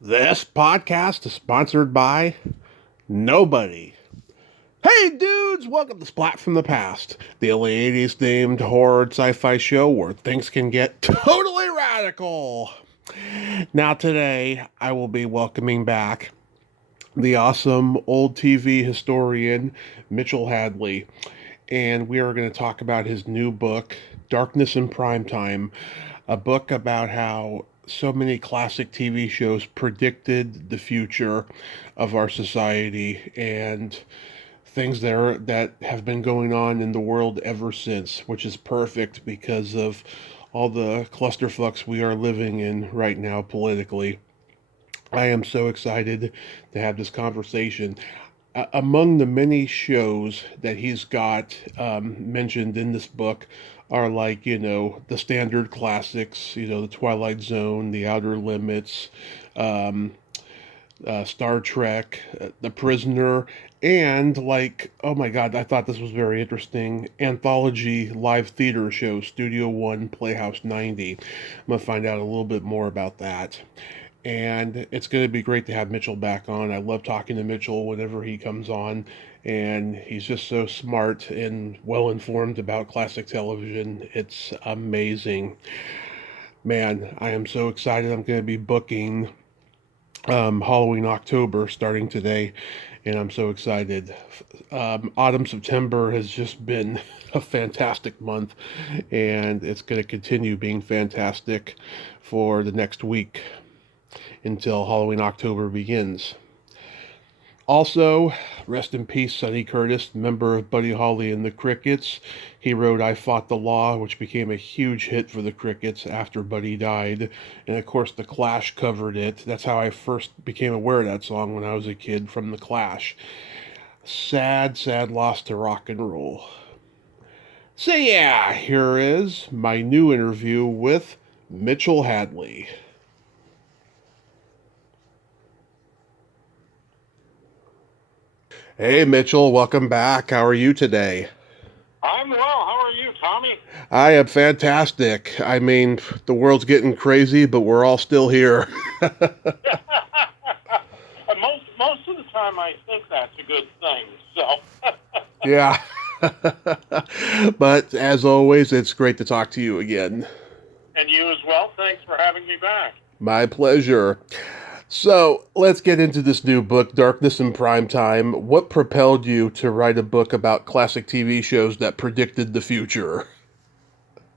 This podcast is sponsored by nobody. Hey dudes, welcome to Splat from the Past, the only 80s themed horror sci-fi show where things can get totally radical. Now today, I will be welcoming back the awesome old TV historian Mitchell Hadley, and we are going to talk about his new book, Darkness in Primetime, a book about how so many classic TV shows predicted the future of our society and things that have been going on in the world ever since, which is perfect because of all the clusterfucks we are living in right now politically. I am so excited to have this conversation. Among the many shows that he's got mentioned in this book are like, the standard classics, The Twilight Zone, The Outer Limits, um, Star Trek, The Prisoner, and like, oh my God, I thought this was very interesting, anthology live theater show, Studio One Playhouse 90. I'm going to find out a little bit more about that. And it's going to be great to have Mitchell back on. I love talking to Mitchell whenever he comes on, and he's just so smart and well informed about classic television. It's amazing. Man, I am so excited. I'm going to be booking Halloween October starting today, and I'm so excited. Autumn September has just been a fantastic month, and it's going to continue being fantastic for the next week until Halloween October begins. Also, rest in peace, Sonny Curtis, member of Buddy Holly and the Crickets. He wrote I Fought the Law, which became a huge hit for the Crickets after Buddy died. And of course, The Clash covered it. That's how I first became aware of that song when I was a kid, from The Clash. Sad, sad loss to rock and roll. So, yeah, here is my new interview with Mitchell Hadley. Hey, Mitchell, welcome back. How are you today? I'm well. How are you, Tommy? I am fantastic. I mean, the world's getting crazy, but we're all still here. most of the time, I think that's a good thing. So, Yeah. But as always, it's great to talk to you again. and you as well. Thanks for having me back. My pleasure. So let's get into this new book, Darkness in Primetime. What propelled you to write a book about classic TV shows that predicted the future?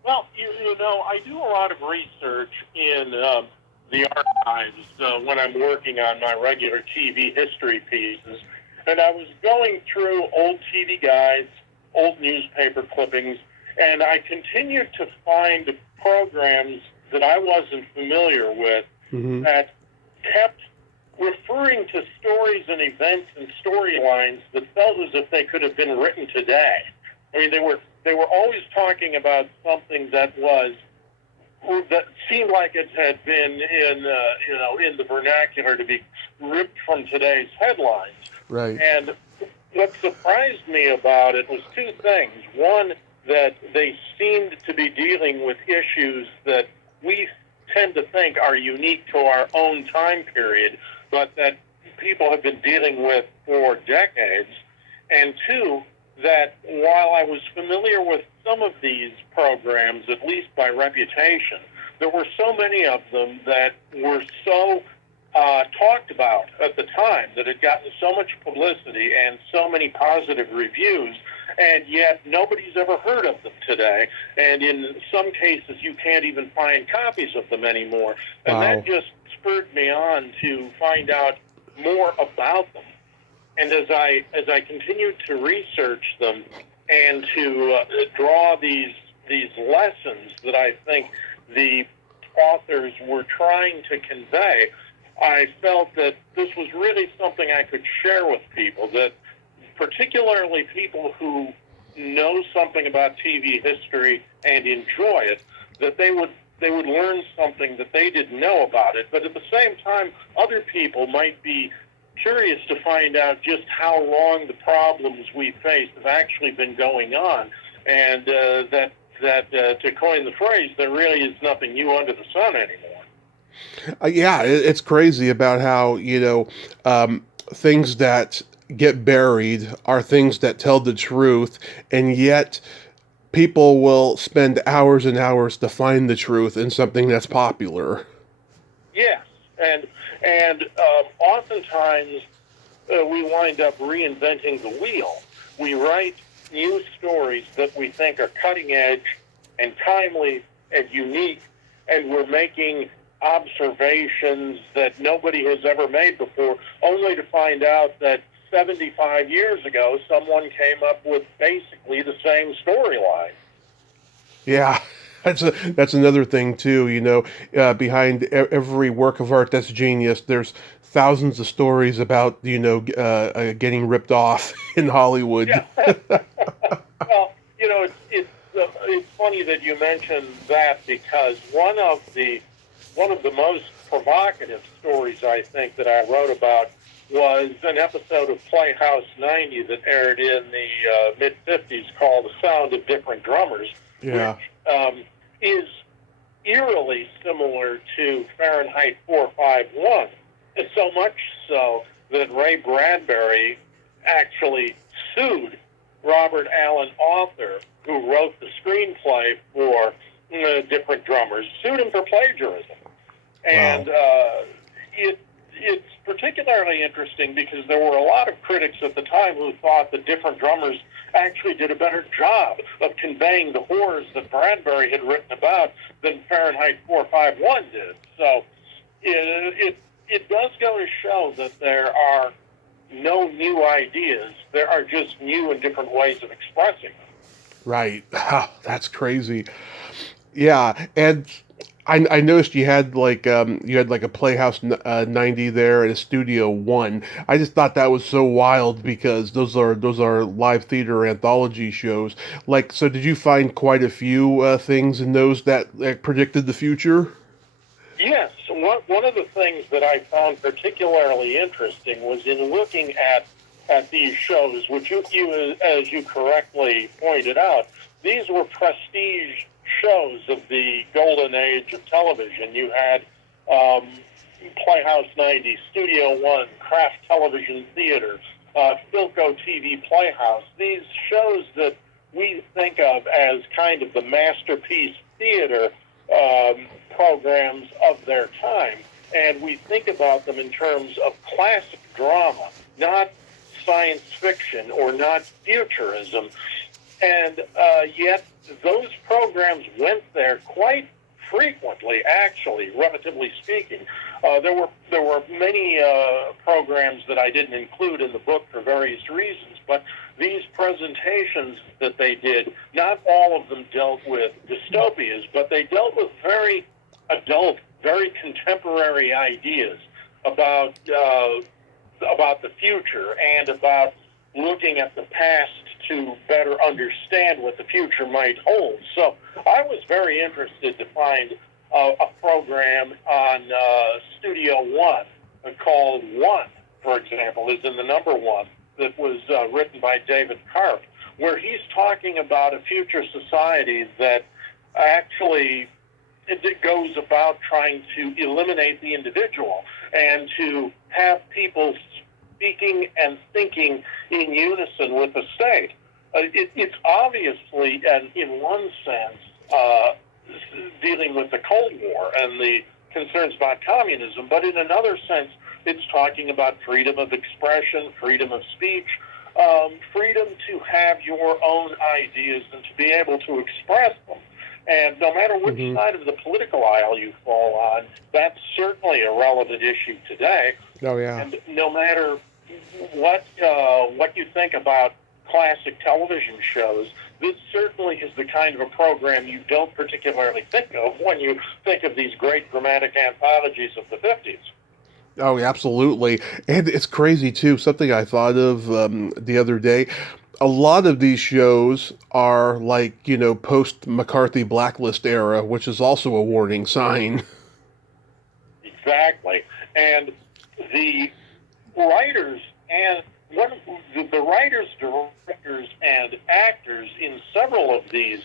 Well, you know, I do a lot of research in the archives when I'm working on my regular TV history pieces, and I was going through old TV guides, old newspaper clippings, and I continued to find programs that I wasn't familiar with Mm-hmm. that kept referring to stories and events and storylines that felt as if they could have been written today. I mean, they were always talking about something that seemed like it had been in the vernacular to be ripped from today's headlines. Right. And what surprised me about it was two things. One, that they seemed to be dealing with issues that we tend to think are unique to our own time period, but that people have been dealing with for decades. And two, that while I was familiar with some of these programs, at least by reputation, there were so many of them that were so talked about at the time, that had gotten so much publicity and so many positive reviews, and yet nobody's ever heard of them today. And in some cases, you can't even find copies of them anymore. And Wow. that just spurred me on to find out more about them. And as I continued to research them and to draw these lessons that I think the authors were trying to convey, I felt that this was really something I could share with people, that particularly people who know something about TV history and enjoy it, that they would learn something that they didn't know about it. But at the same time, other people might be curious to find out just how long the problems we face have actually been going on, and that to coin the phrase, there really is nothing new under the sun anymore. Yeah, it's crazy about how, things that get buried are things that tell the truth, and yet people will spend hours and hours to find the truth in something that's popular. Yes, and oftentimes we wind up reinventing the wheel. We write new stories that we think are cutting edge and timely and unique, and we're making observations that nobody has ever made before, only to find out that 75 years ago someone came up with basically the same storyline. Yeah, that's another thing too. Behind every work of art that's genius, there's thousands of stories about getting ripped off in Hollywood. Yeah. Well, it's funny that you mentioned that, because one of the most provocative stories I think that I wrote about was an episode of Playhouse 90 that aired in the mid 50s called "The Sound of Different Drummers," which Yeah. is eerily similar to Fahrenheit 451. So much so that Ray Bradbury actually sued Robert Allen Author, who wrote the screenplay for Different Drummers, sued him for plagiarism. Wow. And it's particularly interesting because there were a lot of critics at the time who thought that Different Drummers actually did a better job of conveying the horrors that Bradbury had written about than Fahrenheit 451 did. So it does go to show that there are no new ideas. There are just new and different ways of expressing them. Right. Wow, that's crazy. Yeah, and I noticed you had like a Playhouse 90 there and a Studio One. I just thought that was so wild because those are live theater anthology shows. Like, so did you find quite a few things in those that predicted the future? Yes, one of the things that I found particularly interesting was in looking at these shows, which as you correctly pointed out, these were prestige shows of the golden age of television. You had um, Playhouse 90, Studio One, Kraft Television Theater, Philco TV Playhouse. These shows that we think of as kind of the masterpiece theater programs of their time, and we think about them in terms of classic drama, not science fiction or not futurism. And yet, those programs went there quite frequently, actually, relatively speaking. There were many programs that I didn't include in the book for various reasons, but these presentations that they did, not all of them dealt with dystopias, but they dealt with very adult, very contemporary ideas about the future and about looking at the past to better understand what the future might hold. So I was very interested to find a program on Studio One called One, for example, is in the number one, that was written by David Karp, where he's talking about a future society that actually it goes about trying to eliminate the individual and to have people speaking and thinking in unison with the state. It's obviously, and in one sense, dealing with the Cold War and the concerns about communism, but in another sense, it's talking about freedom of expression, freedom of speech, freedom to have your own ideas and to be able to express them. And no matter which Hmm. side of the political aisle you fall on, that's certainly a relevant issue today. Oh yeah. And no matter what you think about classic television shows, this certainly is the kind of a program you don't particularly think of when you think of these great dramatic anthologies of the 50s. Oh, absolutely. And it's crazy too. Something I thought of the other day. A lot of these shows are like, post McCarthy blacklist era, which is also a warning sign. Exactly. And the writers and one the writers, directors, and actors in several of these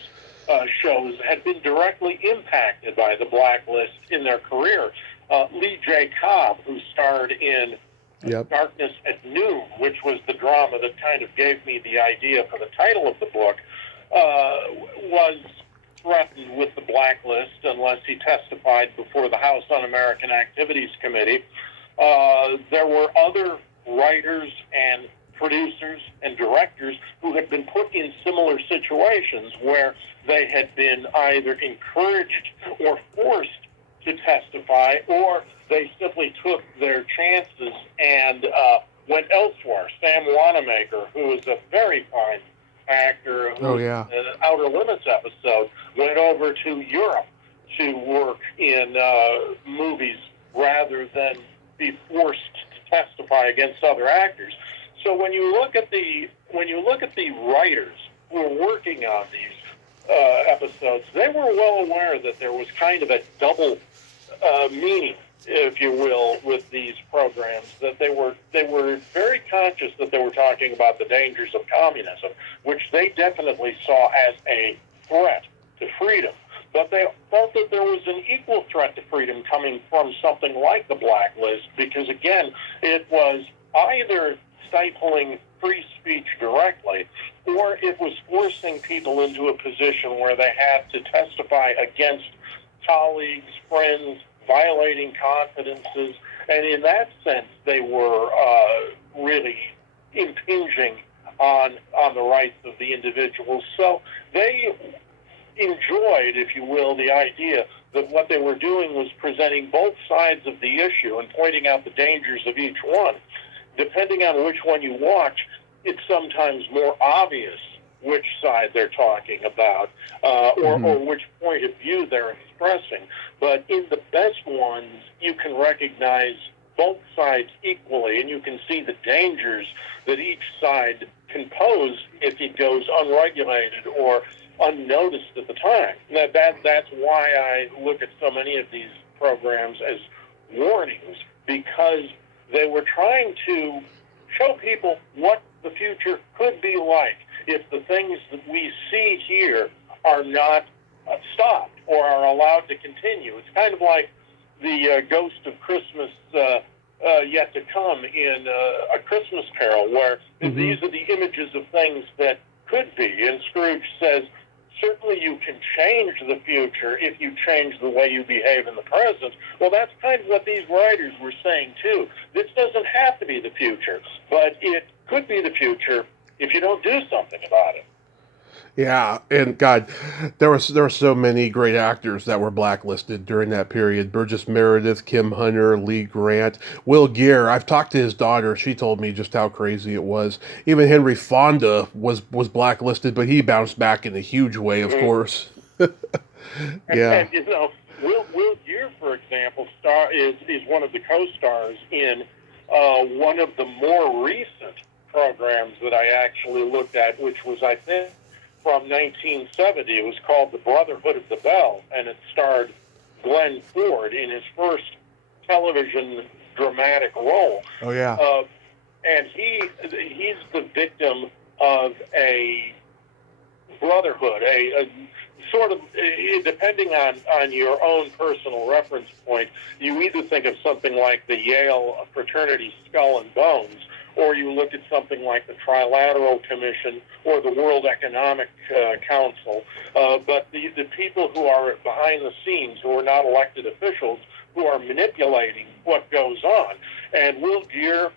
shows had been directly impacted by the blacklist in their career. Cobb, who starred in Yep. Darkness at Noon, which was the drama that kind of gave me the idea for the title of the book, was threatened with the blacklist unless he testified before the House Un-American Activities Committee. There were other writers and producers and directors who had been put in similar situations where they had been either encouraged or forced to testify, or they simply took their chances and went elsewhere. Sam Wanamaker, who is a very fine actor who was in an Outer Limits episode, went over to Europe to work in movies rather than be forced to testify against other actors. So when you look at the writers who were working on these episodes, they were well aware that there was kind of a double meaning, if you will, with these programs. That they were very conscious that they were talking about the dangers of communism, which they definitely saw as a threat to freedom. But they felt that there was an equal threat to freedom coming from something like the blacklist, because again, it was either stifling free speech directly, or it was forcing people into a position where they had to testify against colleagues, friends, violating confidences, and in that sense, they were really impinging on the rights of the individuals. So they enjoyed, if you will, the idea that what they were doing was presenting both sides of the issue and pointing out the dangers of each one. Depending on which one you watch, it's sometimes more obvious which side they're talking about, or which point of view they're expressing. But in the best ones, you can recognize both sides equally, and you can see the dangers that each side can pose if it goes unregulated or unnoticed at the time. That's why I look at so many of these programs as warnings, because they were trying to show people what the future could be like if the things that we see here are not stopped or are allowed to continue. It's kind of like the Ghost of Christmas Yet to Come in A Christmas Carol, where these are the images of things that could be. And Scrooge says, certainly you can change the future if you change the way you behave in the present. Well, that's kind of what these writers were saying, too. This doesn't have to be the future, but it could be the future if you don't do something about it. Yeah, and God, there were so many great actors that were blacklisted during that period. Burgess Meredith, Kim Hunter, Lee Grant, Will Geer. I've talked to his daughter. She told me just how crazy it was. Even Henry Fonda was blacklisted, but he bounced back in a huge way, of course. And you know, Will Geer, for example, is one of the co-stars in one of the more recent programs that I actually looked at, which was, I think, from 1970. It was called The Brotherhood of the Bell, and it starred Glenn Ford in his first television dramatic role. Oh, yeah. And he's the victim of a brotherhood, a sort of, depending on your own personal reference point, you either think of something like the Yale fraternity Skull and Bones, or you look at something like the Trilateral Commission or the World Economic Council. But the people who are behind the scenes, who are not elected officials, who are manipulating what goes on. And Will Geer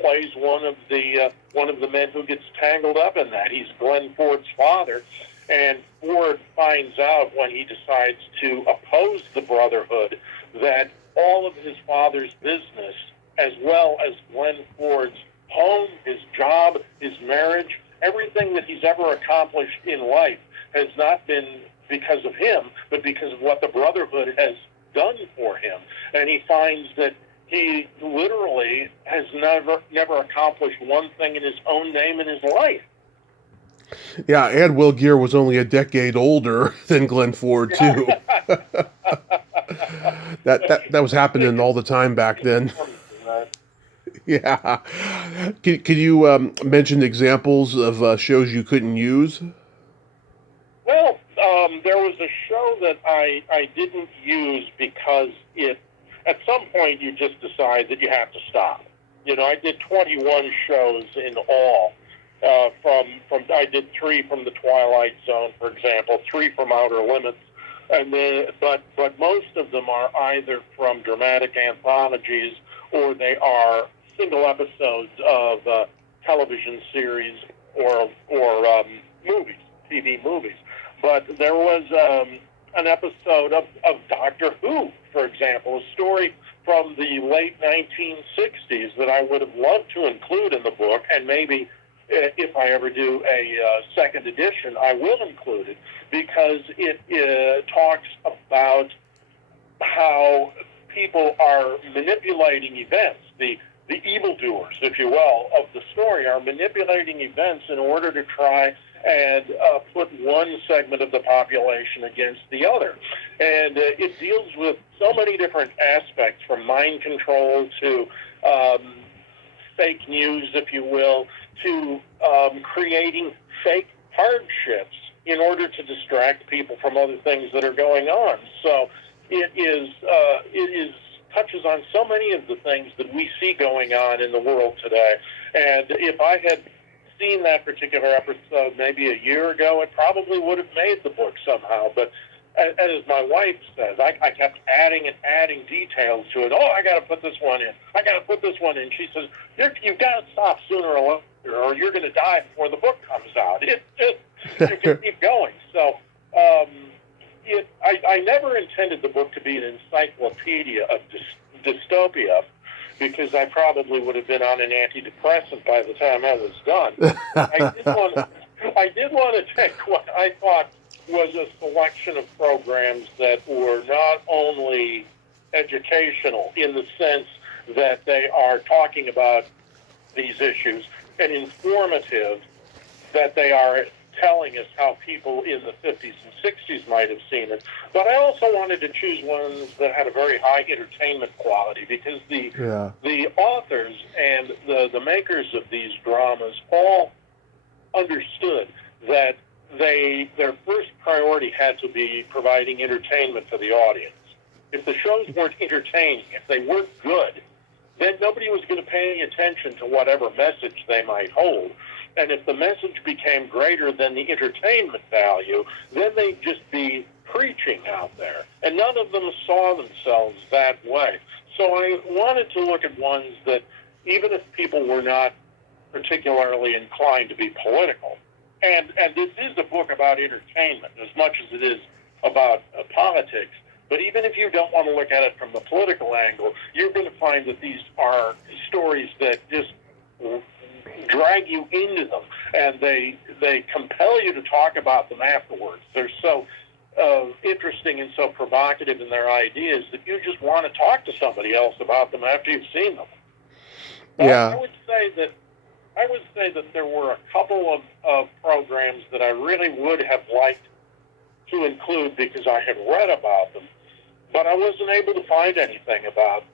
plays one of the men who gets tangled up in that. He's Glenn Ford's father, and Ford finds out when he decides to oppose the Brotherhood that all of his father's business, as well as Glenn Ford's home, his job, his marriage, everything that he's ever accomplished in life has not been because of him, but because of what the Brotherhood has done for him. And he finds that he literally has never accomplished one thing in his own name in his life. Yeah, and Will Geer was only a decade older than Glenn Ford, too. that was happening all the time back then. Yeah. Can you mention examples of shows you couldn't use? Well, there was a show that I didn't use because it at some point you just decide that you have to stop. I did 21 shows in all. I did 3 from the Twilight Zone, for example, 3 from Outer Limits, and but most of them are either from dramatic anthologies or they are single episodes of television series or movies, TV movies. But there was an episode of Doctor Who, for example, a story from the late 1960s that I would have loved to include in the book, and maybe if I ever do a second edition, I will include it, because it talks about how people are manipulating events. The evildoers, if you will, of the story are manipulating events in order to try and put one segment of the population against the other. And it deals with so many different aspects, from mind control to fake news, if you will, to creating fake hardships in order to distract people from other things that are going on. So it touches on so many of the things that we see going on in the world today. And if I had seen that particular episode maybe a year ago, it probably would have made the book somehow. But as my wife says, I kept adding and adding details to it. Oh, I got to put this one in. I got to put this one in. She says, you've got to stop sooner or later, or you're going to die before the book comes out. You can keep going. So I never intended the book to be an encyclopedia of dystopia, because I probably would have been on an antidepressant by the time I was done. I did want to take what I thought was a selection of programs that were not only educational in the sense that they are talking about these issues, and informative that they are telling us how people in the 50s and 60s might have seen it. But I also wanted to choose ones that had a very high entertainment quality, because the authors and the makers of these dramas all understood that their first priority had to be providing entertainment for the audience. If the shows weren't entertaining, if they weren't good, then nobody was going to pay any attention to whatever message they might hold. And if the message became greater than the entertainment value, then they'd just be preaching out there. And none of them saw themselves that way. So I wanted to look at ones that, even if people were not particularly inclined to be political, and this is a book about entertainment as much as it is about politics, but even if you don't want to look at it from the political angle, you're going to find that these are stories that just drag you into them, and they compel you to talk about them afterwards. They're so interesting and so provocative in their ideas that you just want to talk to somebody else about them after you've seen them. But Yeah. I would say that there were a couple of programs that I really would have liked to include because I had read about them, but I wasn't able to find anything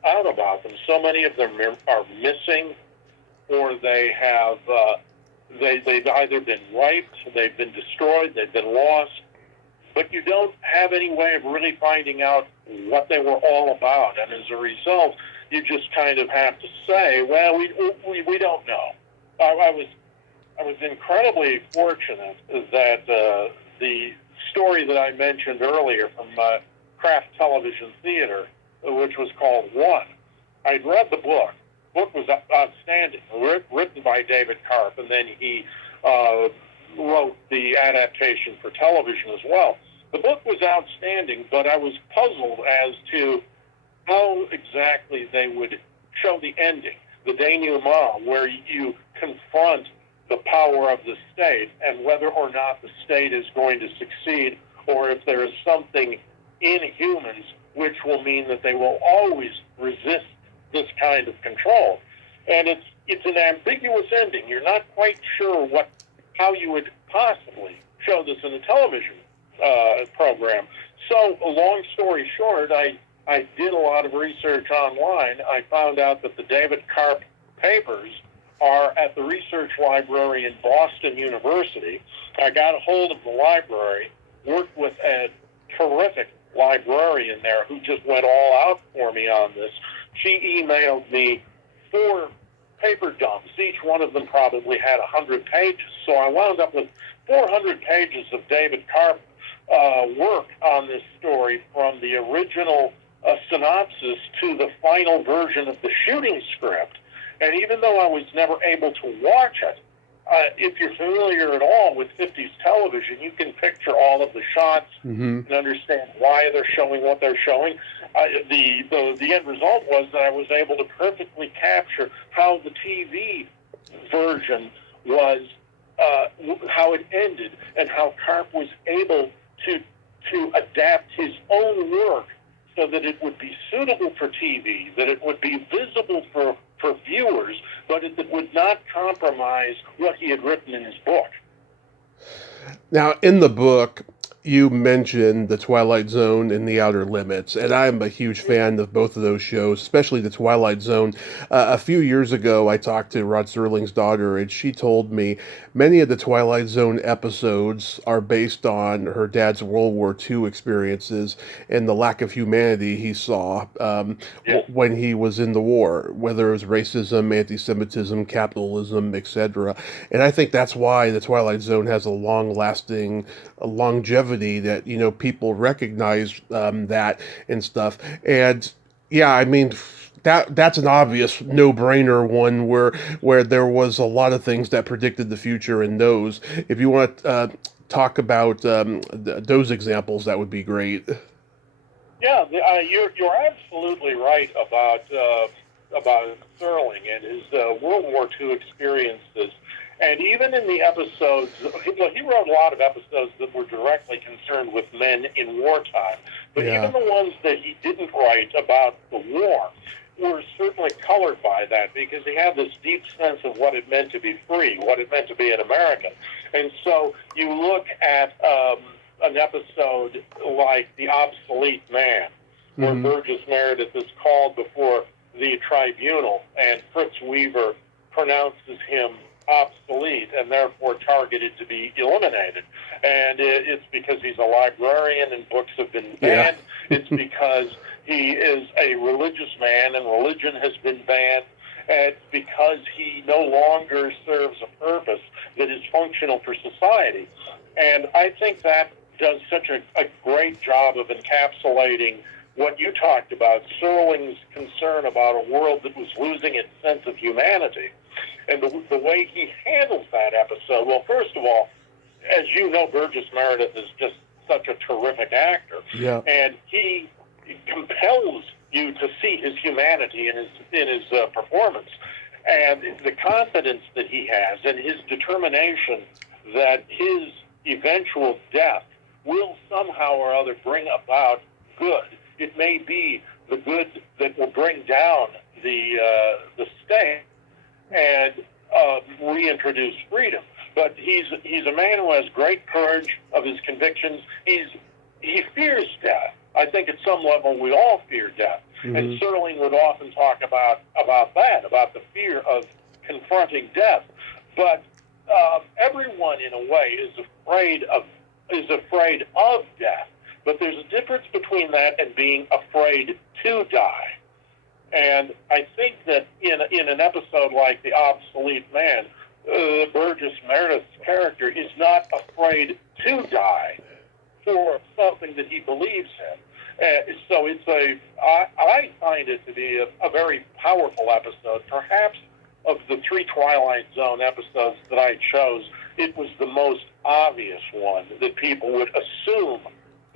out about them. So many of them are missing, or they have they've either been wiped, they've been destroyed, they've been lost, but you don't have any way of really finding out what they were all about. And as a result, you just kind of have to say, well, we don't know. I was incredibly fortunate that the story that I mentioned earlier from Kraft Television Theater, which was called One, I'd read the book. The book was outstanding, written by David Karp, and then he wrote the adaptation for television as well. The book was outstanding, but I was puzzled as to how exactly they would show the ending, the denouement, where you confront the power of the state and whether or not the state is going to succeed, or if there is something in humans which will mean that they will always resist this kind of control. And it's an ambiguous ending. You're not quite sure how you would possibly show this in a television program. So, a long story short, I did a lot of research online. I found out that the David Karp papers are at the research library in Boston University. I got a hold of the library, worked with a terrific librarian there who just went all out for me on this. She emailed me 4 paper dumps. Each one of them probably had 100 pages. So I wound up with 400 pages of David Karp work on this story, from the original synopsis to the final version of the shooting script. And even though I was never able to watch it, if you're familiar at all with 50s television, you can picture all of the shots and understand why they're showing what they're showing. The end result was that I was able to perfectly capture how the TV version was, how it ended, and how Karp was able to adapt his own work so that it would be suitable for TV, that it would be visible for viewers, but it would not compromise what he had written in his book. Now, in the book, you mentioned The Twilight Zone and The Outer Limits, and I'm a huge fan of both of those shows, especially The Twilight Zone. A few years ago, I talked to Rod Serling's daughter, and she told me many of the Twilight Zone episodes are based on her dad's World War II experiences and the lack of humanity he saw when he was in the war, whether it was racism, anti-Semitism, capitalism, etc. And I think that's why The Twilight Zone has a long-lasting longevity, that people recognize that and stuff. And yeah, I mean, that's an obvious no-brainer one where there was a lot of things that predicted the future in those. If you want to talk about those examples, that would be great. Yeah, you're absolutely right about Serling and his World War II experiences. And even in the episodes, he wrote a lot of episodes that were directly concerned with men in wartime. But even the ones that he didn't write about the war were certainly colored by that, because he had this deep sense of what it meant to be free, what it meant to be an American. And so you look at an episode like The Obsolete Man, where Burgess Meredith is called before the tribunal, and Fritz Weaver pronounces him obsolete and therefore targeted to be eliminated. And it's because he's a librarian and books have been banned. It's because he is a religious man and religion has been banned. And it's because he no longer serves a purpose that is functional for society. And I think that does such a great job of encapsulating what you talked about, Serling's concern about a world that was losing its sense of humanity. And the way he handles that episode, well, first of all, as you know, Burgess Meredith is just such a terrific actor. Yeah. And he compels you to see his humanity in his performance. And the confidence that he has and his determination that his eventual death will somehow or other bring about good. It may be the good that will bring down the state and reintroduce freedom. But he's a man who has great courage of his convictions. He fears death. I think at some level we all fear death. And Serling would often talk about that, about the fear of confronting death. But everyone, in a way, is afraid of death. But there's a difference between that and being afraid to die. And I think that in an episode like The Obsolete Man, Burgess Meredith's character is not afraid to die for something that he believes in. So I find it to be a very powerful episode. Perhaps of the 3 Twilight Zone episodes that I chose, it was the most obvious one that people would assume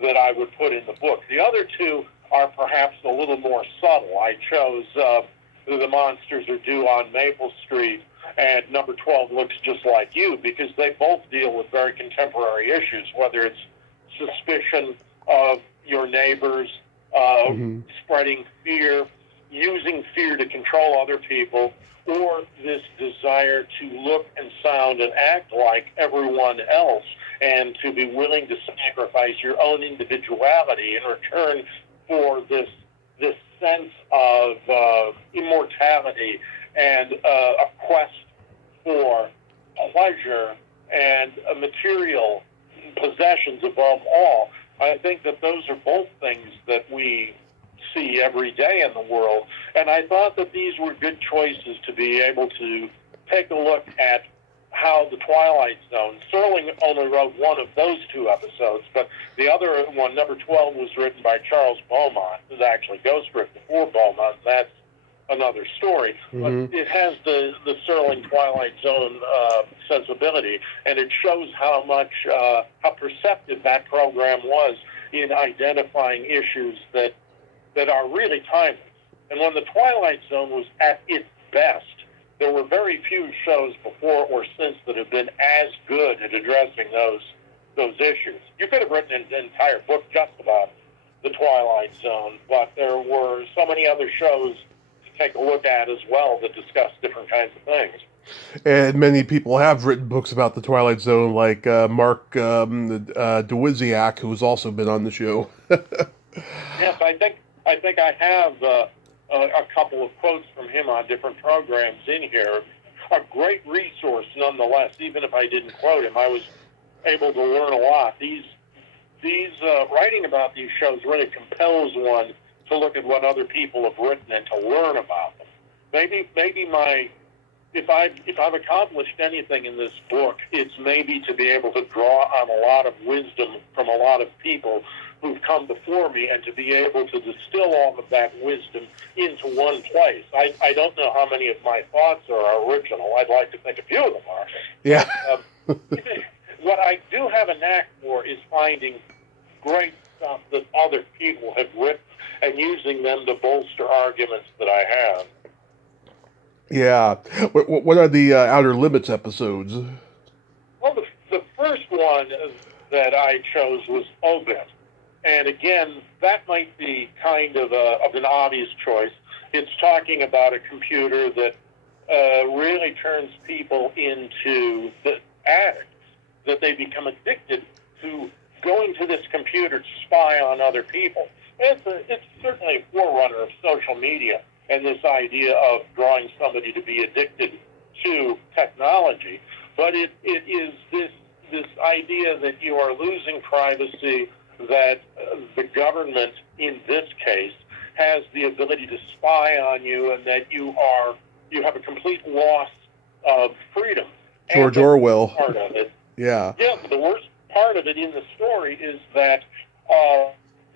that I would put in the book. The other 2 are perhaps a little more subtle. I chose The Monsters Are Due on Maple Street and Number 12 Looks Just Like You, because they both deal with very contemporary issues, whether it's suspicion of your neighbors, spreading fear, using fear to control other people, or this desire to look and sound and act like everyone else and to be willing to sacrifice your own individuality in return for this sense of immortality and a quest for pleasure and material possessions above all. I think that those are both things that we see every day in the world. And I thought that these were good choices to be able to take a look at how the Twilight Zone, Serling only wrote one of those two episodes, but the other one, number 12, was written by Charles Beaumont, who's actually ghostwritten for Beaumont. That's another story. Mm-hmm. But it has the Serling Twilight Zone sensibility, and it shows how much, how perceptive that program was in identifying issues that are really timeless. And when the Twilight Zone was at its best, there were very few shows before or since that have been as good at addressing those issues. You could have written an entire book just about the Twilight Zone, but there were so many other shows to take a look at as well that discuss different kinds of things. And many people have written books about the Twilight Zone, like Mark Dewisiak, who's also been on the show. Yes, I think I have a couple of quotes from him on different programs in here. A great resource, nonetheless. Even if I didn't quote him, I was able to learn a lot. These writing about these shows really compels one to look at what other people have written and to learn about them. Maybe if I've accomplished anything in this book, it's maybe to be able to draw on a lot of wisdom from a lot of people who've come before me, and to be able to distill all of that wisdom into one place. I don't know how many of my thoughts are original. I'd like to think a few of them are. Yeah. What I do have a knack for is finding great stuff that other people have written and using them to bolster arguments that I have. Yeah. What are the Outer Limits episodes? Well, the first one that I chose was Obit. And again, that might be kind of an obvious choice. It's talking about a computer that really turns people into the addicts, that they become addicted to going to this computer to spy on other people. It's certainly a forerunner of social media and this idea of drawing somebody to be addicted to technology. But it is this idea that you are losing privacy, that the government, in this case, has the ability to spy on you, and that you have a complete loss of freedom. George and Orwell. Part of it. Yeah. Yeah, the worst part of it in the story is that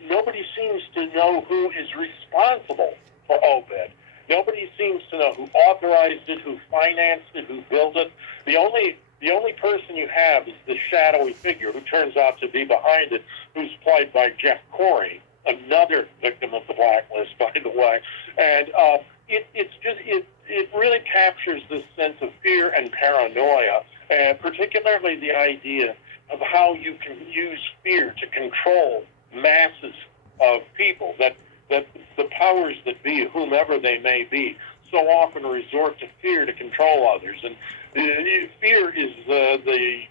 nobody seems to know who is responsible for Obed. Nobody seems to know who authorized it, who financed it, who built it. The only person you have is the shadowy figure who turns out to be behind it, who's played by Jeff Corey, another victim of the blacklist, by the way. And it really captures this sense of fear and paranoia, and particularly the idea of how you can use fear to control masses of people, that the powers that be, whomever they may be, so often resort to fear to control others. And fear is the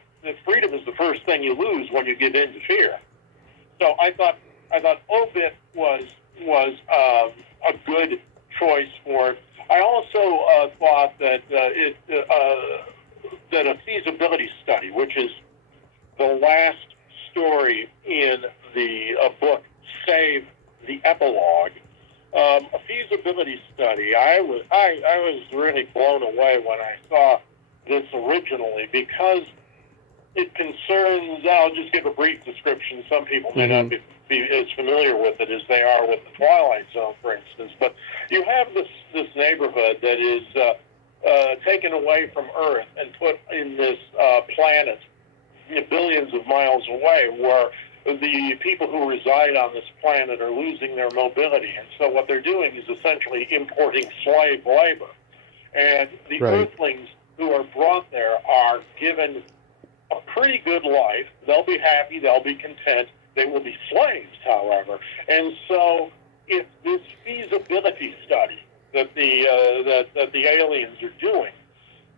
freedom is the first thing you lose when you give in to fear. So I thought Obit was a good choice for it. I also thought that that a feasibility study, which is the last story in the book, Save the Epilogue. A feasibility study. I was really blown away when I saw this originally, because it concerns. I'll just give a brief description. Some people may not be as familiar with it as they are with the Twilight Zone, for instance. But you have this neighborhood that is taken away from Earth and put in this planet billions of miles away, where the people who reside on this planet are losing their mobility. And so what they're doing is essentially importing slave labor. And the Earthlings who are brought there are given a pretty good life. They'll be happy. They'll be content. They will be slaves, however. And so if this feasibility study that the aliens are doing,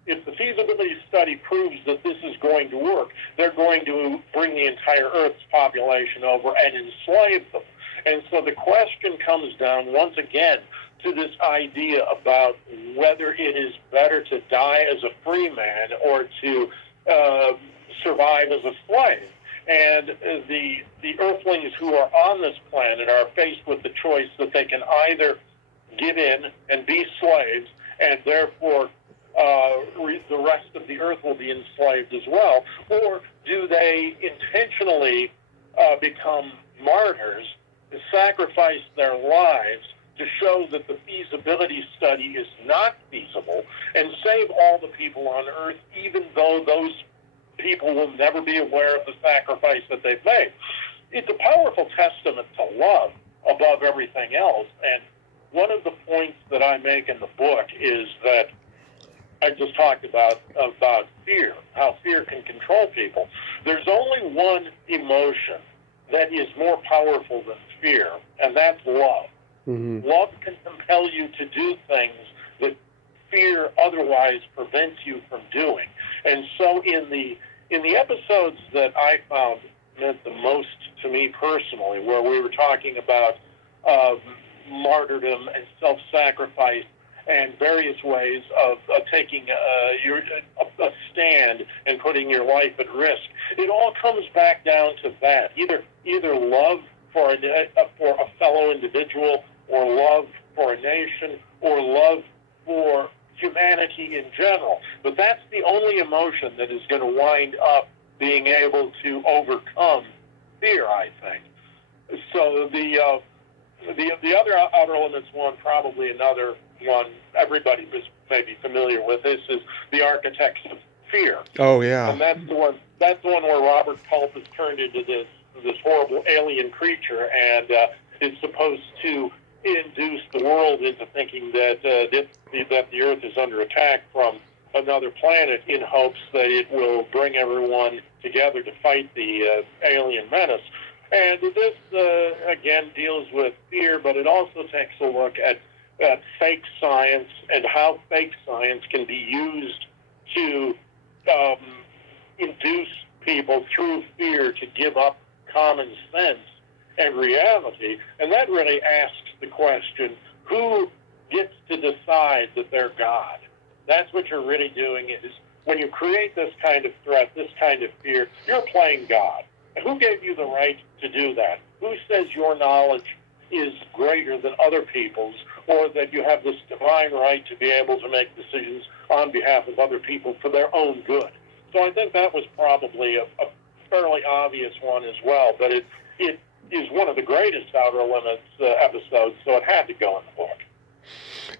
if the feasibility study proves that this is going to work, they're going to bring the entire Earth's population over and enslave them. And so the question comes down once again to this idea about whether it is better to die as a free man or to survive as a slave. And the Earthlings who are on this planet are faced with the choice that they can either give in and be slaves, and therefore the rest of the Earth will be enslaved as well, or do they intentionally become martyrs, to sacrifice their lives to show that the feasibility study is not feasible, and save all the people on Earth, even though those people will never be aware of the sacrifice that they've made. It's a powerful testament to love above everything else. And one of the points that I make in the book is that I just talked about fear, how fear can control people. There's only one emotion that is more powerful than fear, and that's love. Mm-hmm. Love can compel you to do things that fear otherwise prevents you from doing. And so in the episodes that I found meant the most to me personally, where we were talking about martyrdom and self-sacrifice and various ways of taking a stand and putting your life at risk, it all comes back down to that. Either love for a fellow individual, or love for a nation, or love for humanity in general. But that's the only emotion that is going to wind up being able to overcome fear, I think. So the other outer limits one, probably another one everybody may be familiar with, this is the Architects of Fear. Oh yeah. And that's the one where Robert Culp is turned into this horrible alien creature, and is supposed to induce the world into thinking that the Earth is under attack from another planet, in hopes that it will bring everyone together to fight the alien menace. And this, again, deals with fear, but it also takes a look at fake science and how fake science can be used to induce people through fear to give up common sense and reality. And that really asks the question, who gets to decide that they're God? That's what you're really doing, is when you create this kind of threat, this kind of fear, you're playing God. And who gave you the right to do that? Who says your knowledge is greater than other people's, or that you have this divine right to be able to make decisions on behalf of other people for their own good? So I think that was probably a fairly obvious one as well, but it is one of the greatest Outer Limits episodes, so it had to go in the book.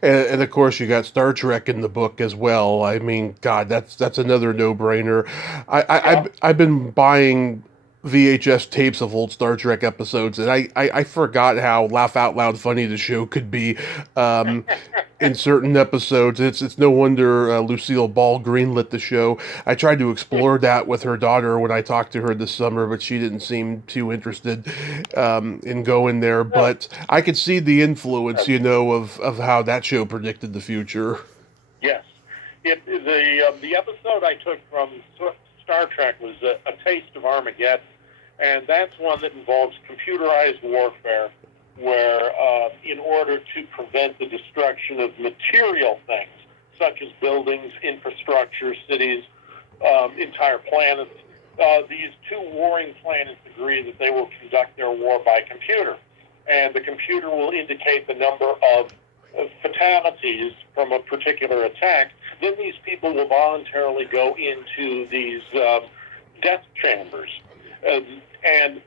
And of course, you got Star Trek in the book as well. I mean, God, that's another no-brainer. I've been buying VHS tapes of old Star Trek episodes, and I forgot how laugh out loud funny the show could be in certain episodes. It's no wonder Lucille Ball greenlit the show. I tried to explore that with her daughter when I talked to her this summer, but she didn't seem too interested in going there. But I could see the influence, of how that show predicted the future. Yes. The episode I took from Star Trek was a Taste of Armageddon, and that's one that involves computerized warfare, where in order to prevent the destruction of material things, such as buildings, infrastructure, cities, entire planets, these two warring planets agree that they will conduct their war by computer, and the computer will indicate the number of fatalities from a particular attack. Then these people will voluntarily go into these death chambers, and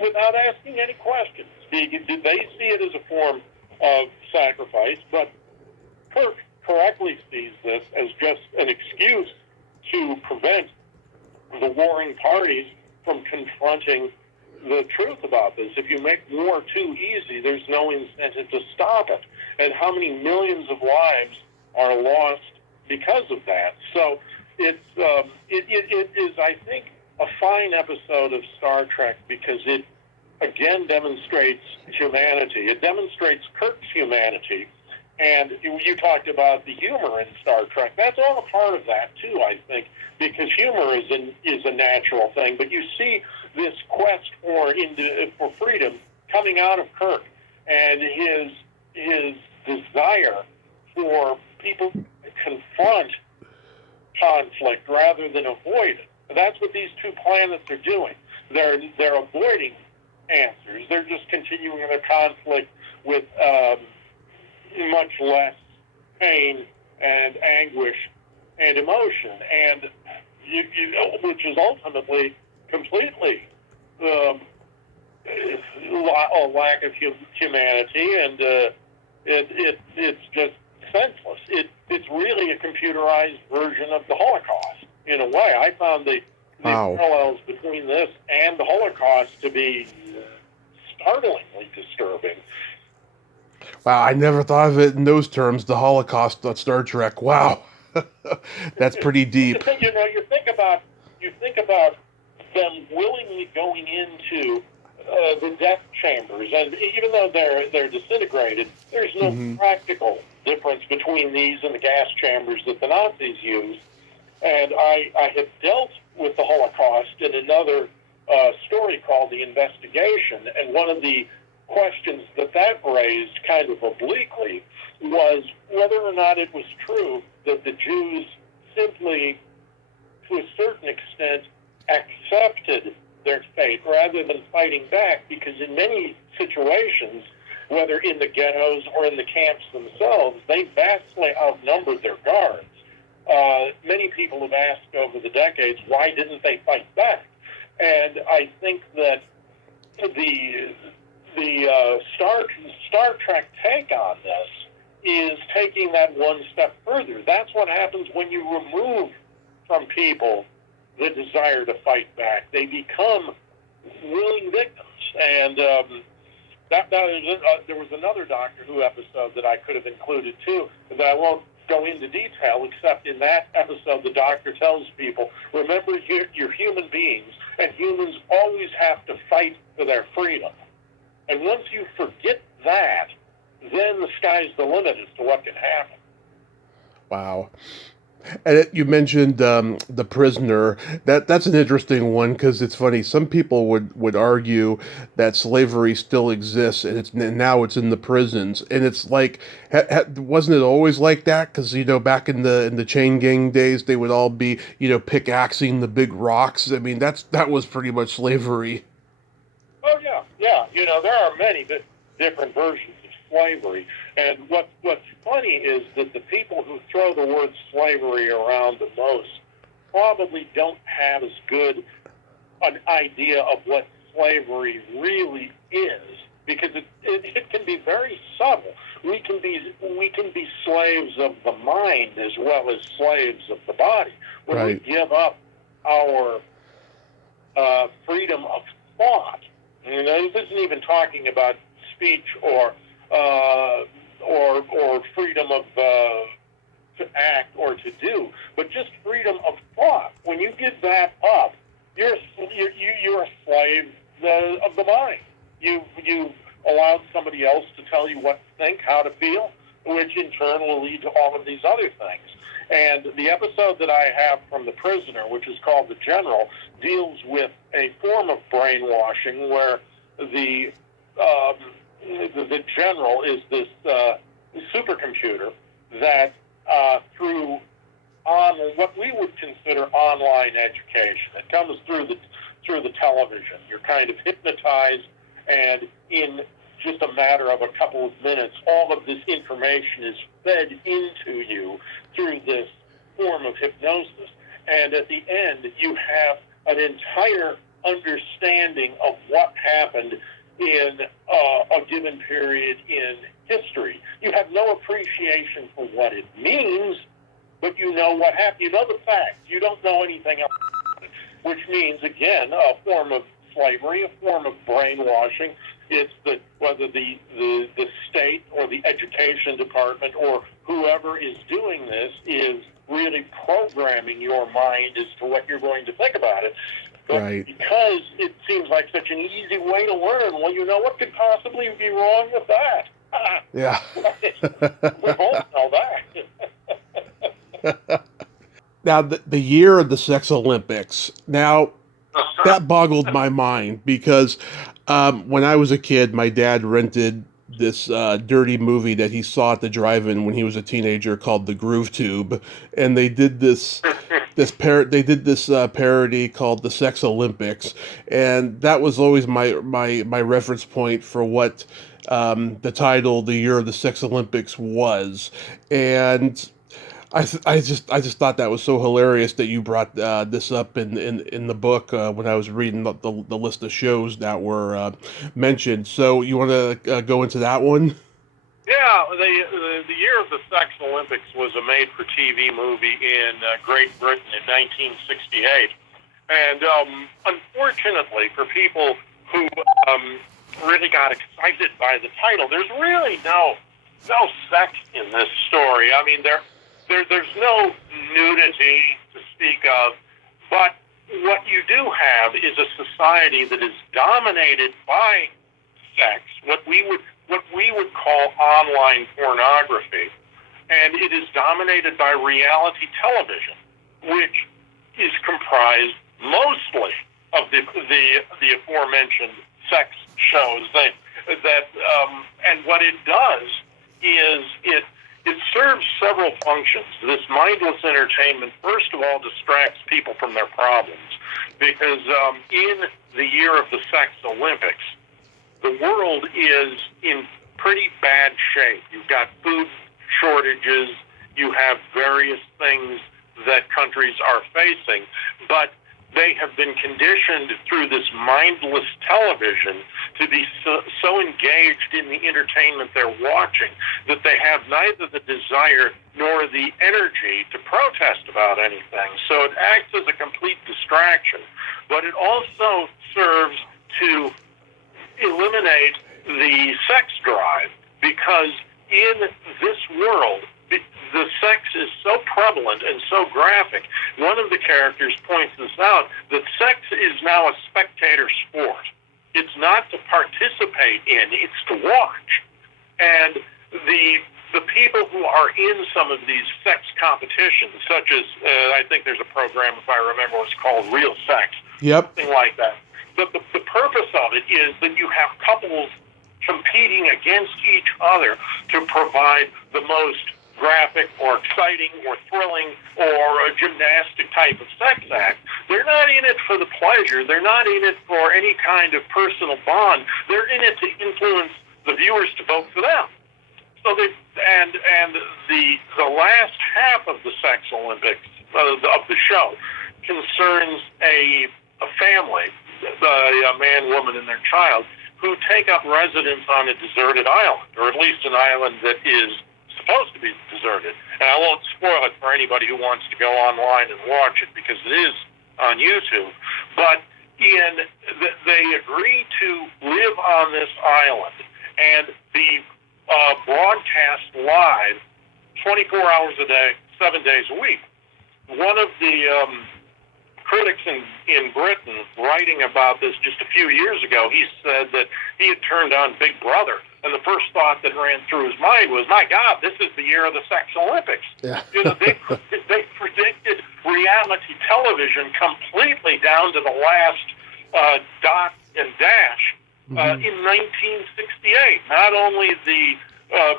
without asking any questions. They see it as a form of sacrifice, but Kirk correctly sees this as just an excuse to prevent the warring parties from confronting the truth about this. If you make war too easy, there's no incentive to stop it. And how many millions of lives are lost because of that? So it is, I think, a fine episode of Star Trek, because it again demonstrates humanity. It demonstrates Kirk's humanity. And you talked about the humor in Star Trek. That's all a part of that, too, I think, because humor is a natural thing. But you see this quest for freedom coming out of Kirk, and his desire for people to confront conflict rather than avoid it. That's what these two planets are doing. They're avoiding answers. They're just continuing their conflict with much less pain and anguish and emotion, and which is ultimately completely a lack of humanity, and it's just senseless. It's really a computerized version of the Holocaust in a way. I found the parallels between this and the Holocaust to be startlingly disturbing. Wow, I never thought of it in those terms, the Holocaust on Star Trek. Wow. That's pretty deep. You think about them willingly going into the death chambers, and even though they're disintegrated, there's no practical difference between these and the gas chambers that the Nazis used. And I have dealt with the Holocaust in another story called The Investigation, and one of the questions that raised kind of obliquely was whether or not it was true that the Jews simply, to a certain extent, accepted their fate rather than fighting back, because in many situations, whether in the ghettos or in the camps themselves, they vastly outnumbered their guards. Many people have asked over the decades, why didn't they fight back? And I think that the Star Trek take on this is taking that one step further. That's what happens when you remove from people the desire to fight back. They become willing victims. And there was another Doctor Who episode that I could have included too, that I won't go into detail, except in that episode the Doctor tells people, remember, you're human beings, and humans always have to fight for their freedom. And once you forget that, then the sky's the limit as to what can happen. Wow. And you mentioned The Prisoner. That's an interesting one, because it's funny. Some people would argue that slavery still exists, and now it's in the prisons. And it's like, wasn't it always like that? Because back in the chain gang days, they would all be pickaxing the big rocks. I mean, that was pretty much slavery. Oh yeah. There are many different versions of slavery, and what's funny is that the people who throw the word slavery around the most probably don't have as good an idea of what slavery really is, because it can be very subtle. We can be slaves of the mind as well as slaves of the body. When we give up our freedom of thought. This isn't even talking about speech or freedom of to act or to do, but just freedom of thought. When you give that up, you're a slave of the mind. You allowed somebody else to tell you what to think, how to feel, which in turn will lead to all of these other things. And the episode that I have from The Prisoner, which is called The General, deals with a form of brainwashing where the general is this supercomputer that through what we would consider online education, it comes through the television. You're kind of hypnotized, and in just a matter of a couple of minutes, all of this information is fed into you through this form of hypnosis. And at the end, you have an entire understanding of what happened in a given period in history. You have no appreciation for what it means, but you know what happened. You know the facts. You don't know anything else, which means, again, a form of slavery, a form of brainwashing. It's whether the state or the education department or whoever is doing this is really programming your mind as to what you're going to think about it. But because it seems like such an easy way to learn, well, what could possibly be wrong with that? Yeah. We both know that. Now, the year of the Sex Olympics. Now, that boggled my mind, because when I was a kid, my dad rented this dirty movie that he saw at the drive-in when he was a teenager called The Groove Tube, and they did this they did this parody called the Sex Olympics, and that was always my reference point for what the title "The Year of the Sex Olympics" was, and I just thought that was so hilarious that you brought this up in the book when I was reading the list of shows that were mentioned. So you want to go into that one? Yeah, the year of the Sex Olympics was a made-for-TV movie in Great Britain in 1968, and unfortunately for people who really got excited by the title, there's really no sex in this story. I mean, there's no nudity to speak of, but what you do have is a society that is dominated by sex, what we would call online pornography, and it is dominated by reality television, which is comprised mostly of the aforementioned sex shows. And what it does is it serves several functions. This mindless entertainment, first of all, distracts people from their problems, because in the year of the Sex Olympics, the world is in pretty bad shape. You've got food shortages, you have various things that countries are facing, but they have been conditioned through this mindless television to be so engaged in the entertainment they're watching that they have neither the desire nor the energy to protest about anything. So it acts as a complete distraction, but it also serves to eliminate the sex drive, because in this world, the sex is so prevalent and so graphic. One of the characters points this out, that sex is now a spectator sport. It's not to participate in, it's to watch. And the people who are in some of these sex competitions, such as, I think there's a program, if I remember, it's called Real Sex. Yep. Something like that. The purpose of it is that you have couples competing against each other to provide the most graphic or exciting or thrilling or a gymnastic type of sex act. They're not in it for the pleasure. They're not in it for any kind of personal bond. They're in it to influence the viewers to vote for them. So the last half of the Sex Olympics of the show concerns a family, a man, woman, and their child, who take up residence on a deserted island, or at least an island that is supposed to be deserted. And I won't spoil it for anybody who wants to go online and watch it, because it is on YouTube. But they agree to live on this island and be broadcast live 24 hours a day, 7 days a week. One of the critics in Britain, writing about this just a few years ago, he said that he had turned on Big Brother, and the first thought that ran through his mind was, my God, this is the year of the Sex Olympics. Yeah. They predicted reality television completely down to the last dot and dash in 1968. Not only the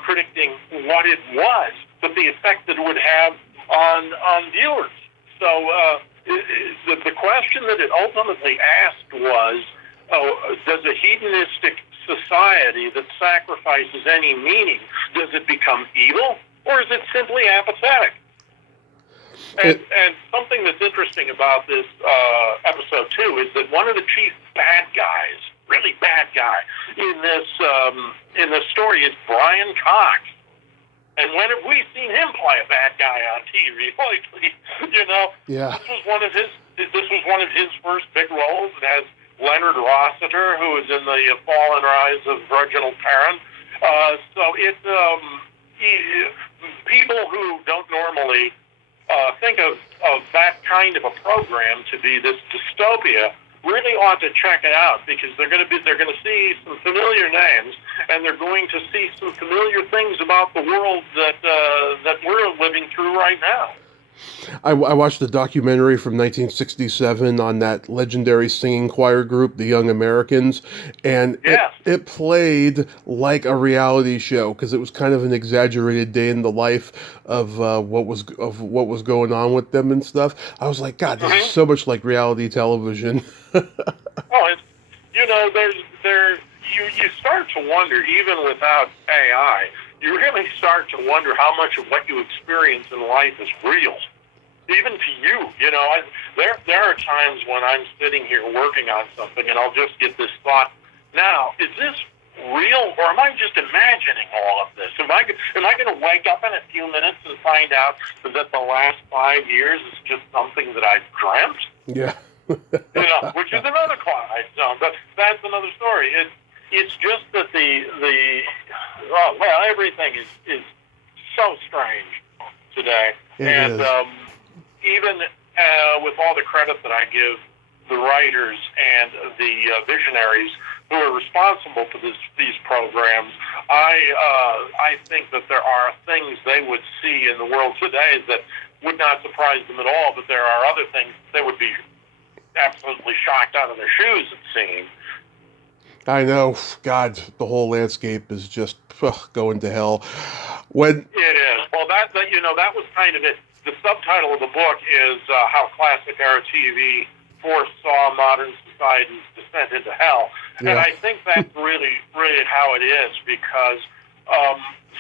predicting what it was, but the effect that it would have on viewers. So the question that it ultimately asked was, does a hedonistic society that sacrifices any meaning, does it become evil, or is it simply apathetic? And something that's interesting about this episode, too, is that one of the chief bad guys, really bad guy, in this story is Brian Cox. And when have we seen him play a bad guy on TV lately? Yeah. This was one of his first big roles. It has Leonard Rossiter, who is in the Fall and Rise of Reginald Perrin. So people who don't normally think of that kind of a program to be this dystopia really ought to check it out, because they're going to see some familiar names, and they're going to see some familiar things about the world that we're living through right now. I watched a documentary from 1967 on that legendary singing choir group, the Young Americans, and Yes. it played like a reality show because it was kind of an exaggerated day in the life of what was going on with them and stuff. I was like, God, this is Hmm. so much like reality television. Oh, it's, you start to wonder, even without AI, you really start to wonder how much of what you experience in life is real, even to you. There are times when I'm sitting here working on something, and I'll just get this thought: now, is this real, or am I just imagining all of this? Am I going to wake up in a few minutes and find out that the last 5 years is just something that I've dreamt? Yeah. Which is another quiet zone, but that's another story. It's just that everything is so strange today, It and is. even with all the credit that I give the writers and the visionaries who are responsible for these programs, I think that there are things they would see in the world today that would not surprise them at all, but there are other things they would be absolutely shocked out of their shoes at seeing. I know. God, the whole landscape is just going to hell. When It is. Well, that was kind of it. The subtitle of the book is How Classic Era TV Foresaw Modern Society's Descent into Hell. And yeah, I think that's really, really how it is, because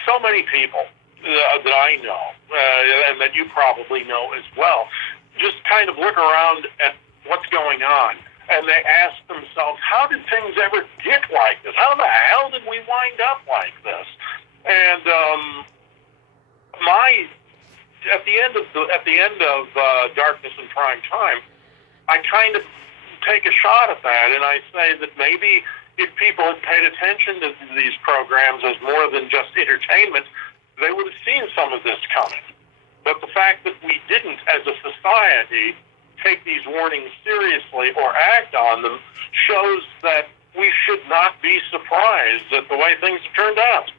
so many people that I know, and that you probably know as well, just kind of look around at what's going on, and they ask themselves, how did things ever get like this? How the hell did we wind up like this? And my at the end of Darkness in Prime Time, I kind of take a shot at that, and I say that maybe if people had paid attention to these programs as more than just entertainment, they would have seen some of this coming. But the fact that we didn't, as a society, take these warnings seriously or act on them shows that we should not be surprised at the way things have turned out.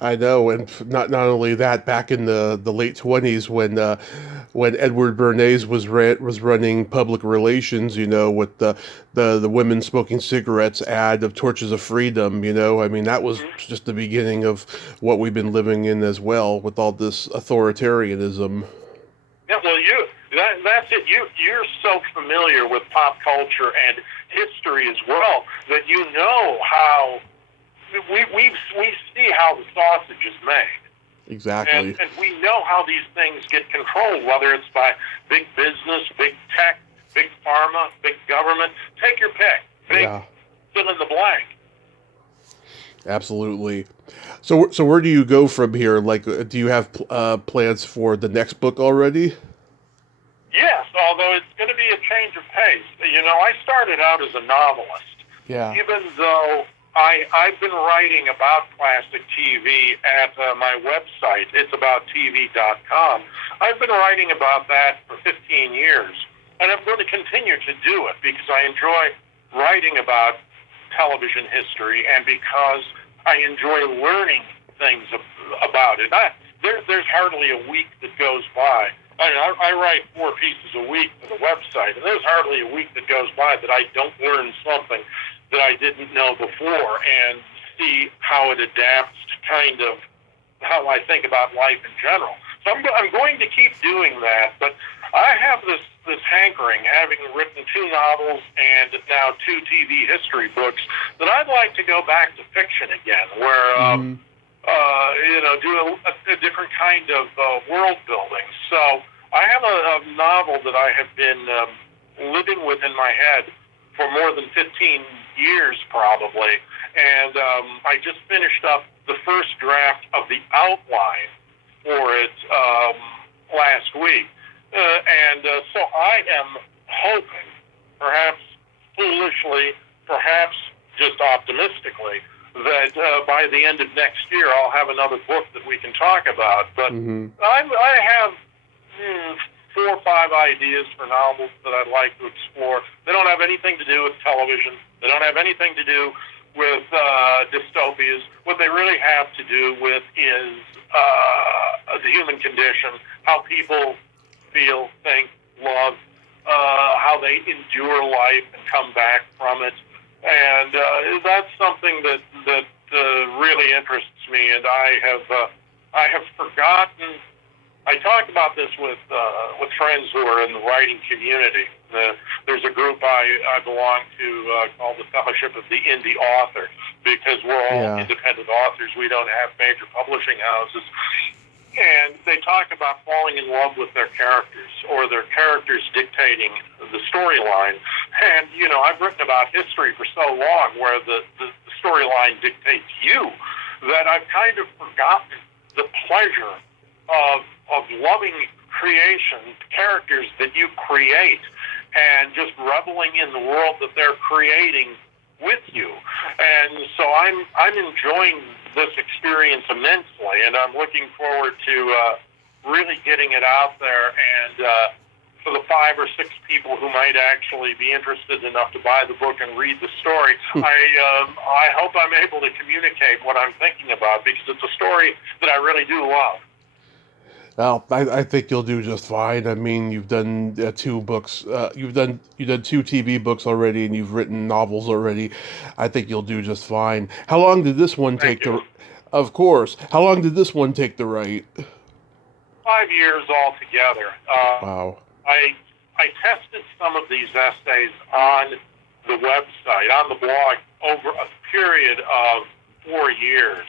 I know, and not only that, back in the late 20s when Edward Bernays was running public relations, with the women smoking cigarettes ad of Torches of Freedom, I mean that was just the beginning of what we've been living in as well with all this authoritarianism. Yeah, well, that's it. You're so familiar with pop culture and history as well that you know how we see how the sausage is made. Exactly. And we know how these things get controlled, whether it's by big business, big tech, big pharma, big government. Take your pick. Big Yeah. fill in the blank. Absolutely. So where do you go from here? Like, do you have plans for the next book already? Yes, although it's going to be a change of pace. I started out as a novelist, Yeah. even though I've been writing about classic TV at my website. It's abouttv.com. I've been writing about that for 15 years, and I'm going to continue to do it because I enjoy writing about television history and because I enjoy learning things about it. There's hardly a week that goes by. I write 4 pieces a week for the website, and there's hardly a week that goes by that I don't learn something that I didn't know before and see how it adapts to kind of how I think about life in general. So I'm going to keep doing that, but I have this hankering, having written 2 novels and now 2 TV history books, that I'd like to go back to fiction again, where Hmm. do a different kind of world building. So I have a novel that I have been living with in my head for more than 15 years, probably, and I just finished up the first draft of the outline for it last week, and so I am hoping, perhaps foolishly, perhaps just optimistically, that by the end of next year I'll have another book that we can talk about. But Hmm. I have 4 or 5 ideas for novels that I'd like to explore. They don't have anything to do with television. They don't have anything to do with dystopias. What they really have to do with is the human condition, how people feel, think, love, how they endure life and come back from it. And that's something that really interests me. And I have forgotten. I talk about this with friends who are in the writing community. There's a group I belong to called the Fellowship of the Indie Author, because we're all independent authors. We don't have major publishing houses. And they talk about falling in love with their characters, or their characters dictating the storyline. And, you know, I've written about history for so long where the storyline dictates you, that I've kind of forgotten the pleasure of loving creation, characters that you create, and just reveling in the world that they're creating with you. And so I'm enjoying this experience immensely, and I'm looking forward to really getting it out there. And for the 5 or 6 people who might actually be interested enough to buy the book and read the story, I hope I'm able to communicate what I'm thinking about, because it's a story that I really do love. Well, I think you'll do just fine. I mean, you've done 2 books. You've done 2 TV books already, and you've written novels already. I think you'll do just fine. How long did this one take to? Of course. How long did this one take to write? 5 years altogether. Wow. I tested some of these essays on the website, on the blog, over a period of 4 years,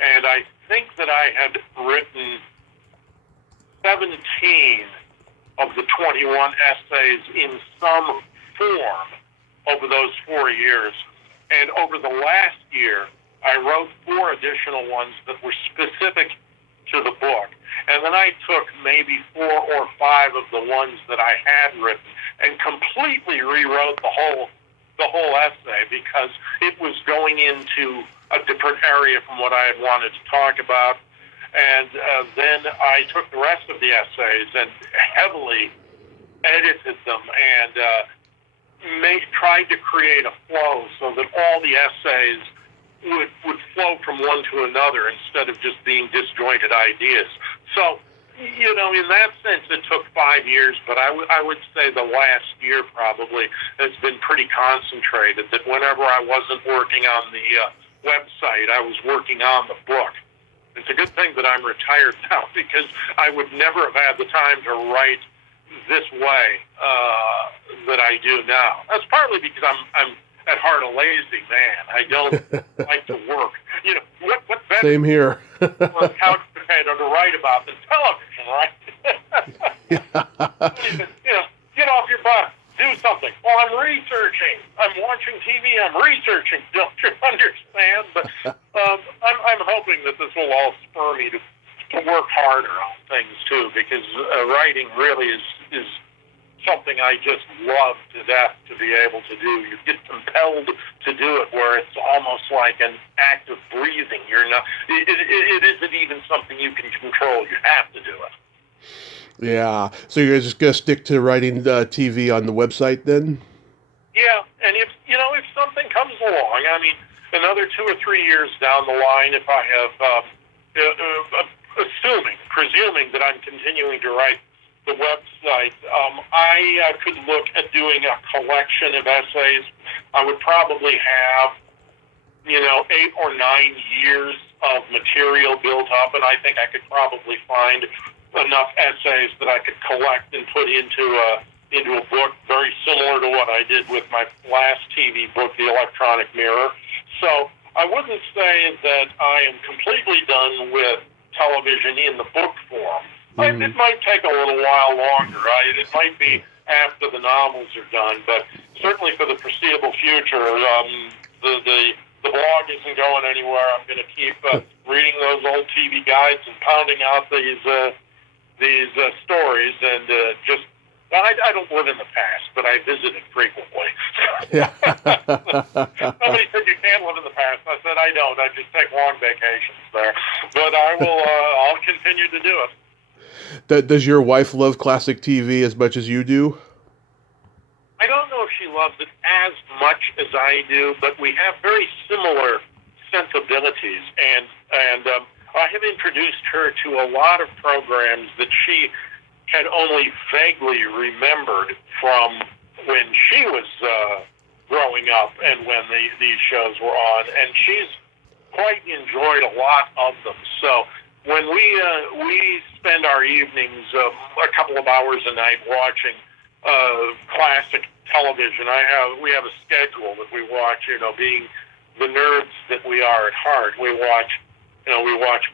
and I think that I had written 17 of the 21 essays in some form over those 4 years. And over the last year, I wrote 4 additional ones that were specific to the book. And then I took maybe 4 or 5 of the ones that I had written and completely rewrote the whole essay, because it was going into a different area from what I had wanted to talk about. And then I took the rest of the essays and heavily edited them and tried to create a flow so that all the essays would flow from one to another instead of just being disjointed ideas. So, you know, in that sense, it took 5 years, but I would say the last year probably has been pretty concentrated, that whenever I wasn't working on the website, I was working on the book. It's a good thing that I'm retired now, because I would never have had the time to write this way that I do now. That's partly because I'm at heart a lazy man. I don't like to work. You know, what better Same here. for a couch potato to write about than television, right? You know, get off your butt. Do something. Well, I'm researching. I'm watching TV. I'm researching. Don't you understand? But I'm hoping that this will all spur me to work harder on things too, because writing really is something I just love to death to be able to do. You get compelled to do it, where it's almost like an act of breathing. You're not. It isn't even something you can control. You have to do it. Yeah. So you're just gonna stick to writing TV on the website then? Yeah, and if something comes along, I mean, another 2 or 3 years down the line, if I have, presuming that I'm continuing to write the website, I could look at doing a collection of essays. I would probably have, 8 or 9 years of material built up, and I think I could probably find enough essays that I could collect and put into a book, very similar to what I did with my last TV book, The Electronic Mirror. So I wouldn't say that I am completely done with television in the book form. Mm-hmm. It might take a little while longer. It might be after the novels are done, but certainly for the foreseeable future, the blog isn't going anywhere. I'm going to keep reading those old TV guides and pounding out these stories, and I don't live in the past, but I visit it frequently. Somebody said you can't live in the past. I said I don't. I just take long vacations there. But I will. I'll continue to do it. Does your wife love classic TV as much as you do? I don't know if she loves it as much as I do, but we have very similar sensibilities, and I have introduced her to a lot of programs that she had only vaguely remembered from when she was growing up and when these shows were on, and she's quite enjoyed a lot of them. So when we spend our evenings a couple of hours a night watching classic television, we have a schedule that we watch. Being the nerds that we are at heart, we watch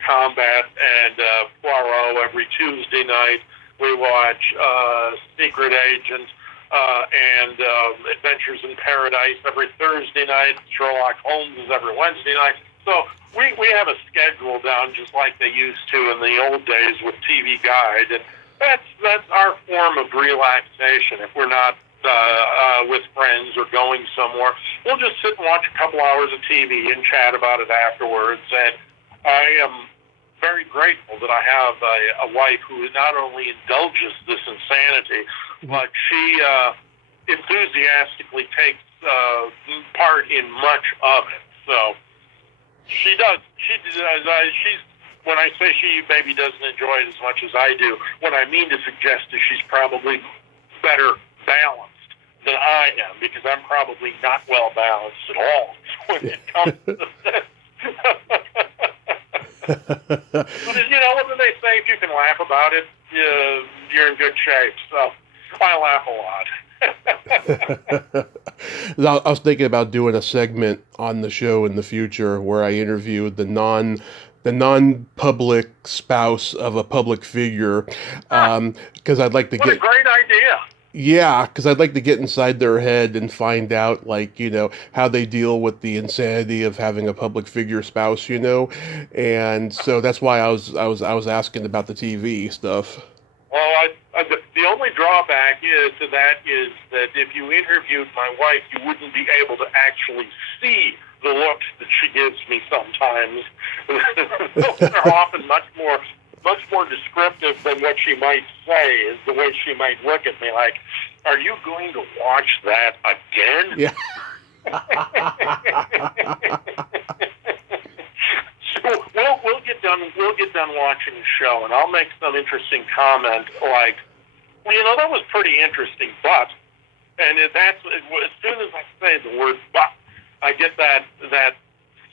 Combat and Poirot every Tuesday night. We watch Secret Agent and Adventures in Paradise every Thursday night. Sherlock Holmes is every Wednesday night. So we have a schedule down just like they used to in the old days with TV Guide, and that's our form of relaxation. If we're not with friends or going somewhere, we'll just sit and watch a couple hours of TV and chat about it afterwards. And I am very grateful that I have a wife who not only indulges this insanity, but she enthusiastically takes part in much of it. So she does. She's when I say she maybe doesn't enjoy it as much as I do, what I mean to suggest is she's probably better balanced than I am, because I'm probably not well balanced at all when it comes to this. But what do they say? If you can laugh about it, you're in good shape. So I laugh a lot. I was thinking about doing a segment on the show in the future where I interview the non-public spouse of a public figure, because I'd like to What a great idea. Yeah, because I'd like to get inside their head and find out, how they deal with the insanity of having a public figure spouse, and so that's why I was asking about the TV stuff. Well, the only drawback to that is that if you interviewed my wife, you wouldn't be able to actually see the looks that she gives me sometimes. They're often much more descriptive than what she might say, is the way she might look at me like, "Are you going to watch that again?" Yeah. So we'll get done watching the show, and I'll make some interesting comment like, that was pretty interesting, but, and as soon as I say the word "but," I get that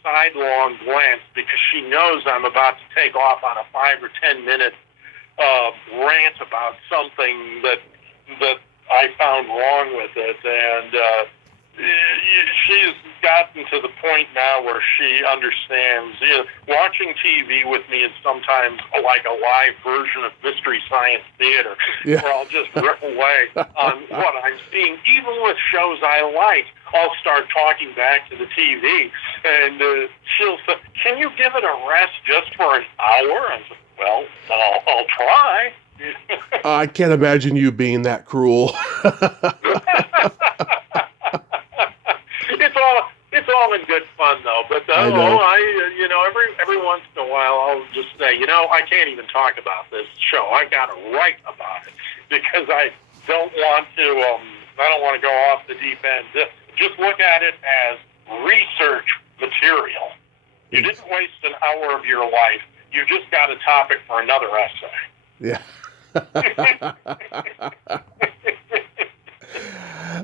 sidelong glance, because she knows I'm about to take off on a 5 or 10 minute rant about something that I found wrong with it, and she's gotten to the point now where she understands. Watching TV with me is sometimes like a live version of Mystery Science Theater, yeah, where I'll just rip away on what I'm seeing. Even with shows I like, I'll start talking back to the TV, and she'll say, "Can you give it a rest just for an hour?" I said, "Well, I'll try." I can't imagine you being that cruel. It's all in good fun, though. But every once in a while, I'll just say, I can't even talk about this show. I got to write about it, because I don't want to go off the deep end. Just look at it as research material. You didn't waste an hour of your life. You just got a topic for another essay. Yeah.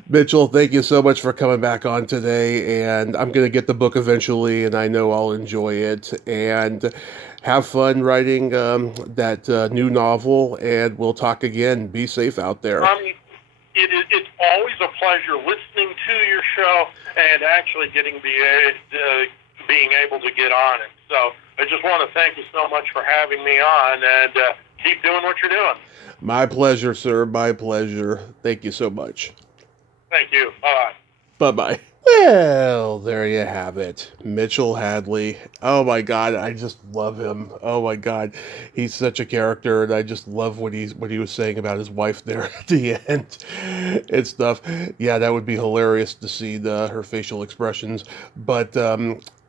Mitchell, thank you so much for coming back on today, and I'm going to get the book eventually, and I know I'll enjoy it, and have fun writing that new novel, and we'll talk again. Be safe out there. It's always a pleasure listening to your show and actually being able to get on it. So I just want to thank you so much for having me on, and keep doing what you're doing. My pleasure, sir. My pleasure. Thank you so much. Thank you. Bye. Bye-bye. Well, there you have it. Mitchell Hadley. Oh my God, I just love him. Oh my God, he's such a character, and I just love what he was saying about his wife there at the end and stuff. Yeah, that would be hilarious to see her facial expressions. But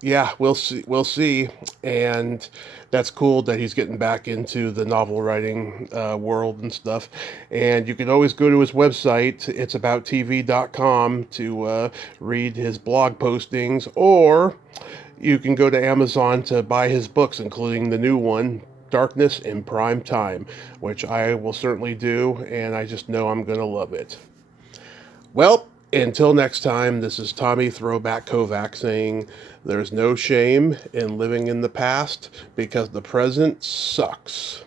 Yeah, we'll see. We'll see. And that's cool that he's getting back into the novel writing world and stuff. And you can always go to his website, itsabouttv.com, to read his blog postings, or you can go to Amazon to buy his books, including the new one, Darkness in Prime Time, which I will certainly do, and I just know I'm going to love it. Well, until next time, this is Tommy Throwback Kovac saying there's no shame in living in the past because the present sucks.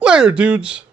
Later, dudes!